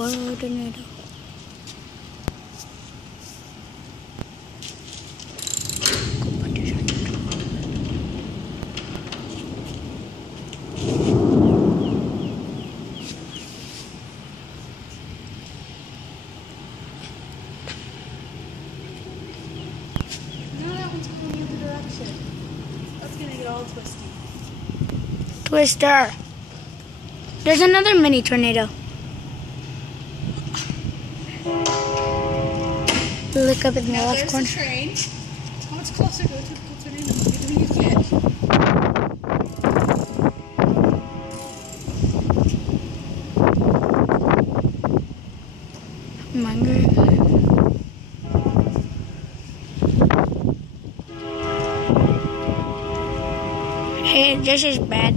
Whoa, tornado. That's gonna get all twisty. Twister. There's another mini tornado. Look up in the left corner. There's the train. How much closer to a typical tornado do you get? Oh my God. Hey, this is bad.